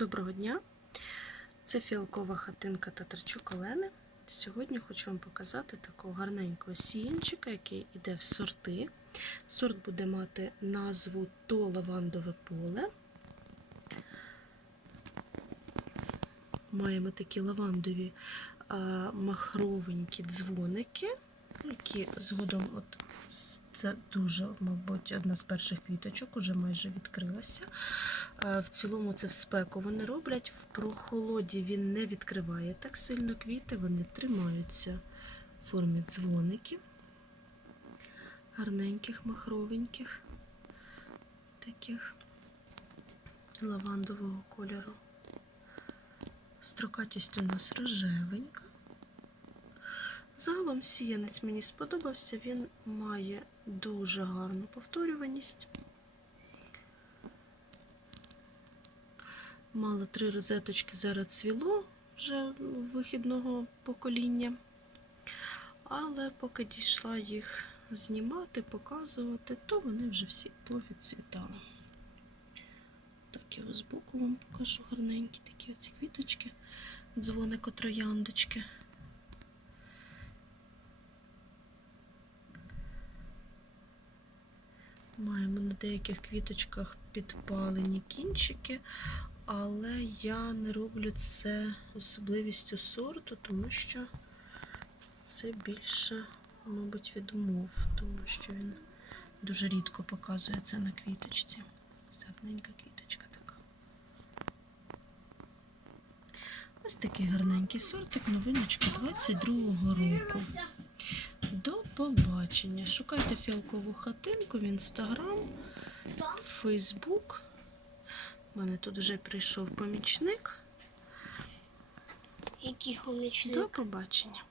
Доброго дня! Це фіалкова хатинка Татарчук Олени. Сьогодні хочу вам показати такого гарненького сіянчика, який йде в сорти. Сорт буде мати назву То лавандове поле. Маємо такі лавандові махровенькі дзвоники, які згодом, от це дуже, мабуть, одна з перших квіточок, уже майже відкрилася. Е, В цілому це в спеку вони роблять. В прохолоді він не відкриває так сильно квіти, вони тримаються в формі дзвоників, гарненьких, махровеньких, таких лавандового кольору. Строкатість у нас рожевенька. Загалом сіянець мені сподобався, він має дуже гарну повторюваність. Мало три розеточки зараз цвіло вже вихідного покоління. Але поки дійшла їх знімати, показувати, то вони вже всі повідцвітали. Так, я ось боку вам покажу гарненькі такі оці квіточки, дзвонико трояндочки. Маємо на деяких квіточках підпалені кінчики, але я не роблю це особливістю сорту, тому що це більше, мабуть, від умов, тому що він дуже рідко показує це на квіточці. Гарненька квіточка така. Ось такий гарненький сортик, новиночка 22-го року. До побачення. Шукайте фіалкову хатинку в інстаграм, Фейсбук. У мене тут вже прийшов помічник. Який помічник? До побачення.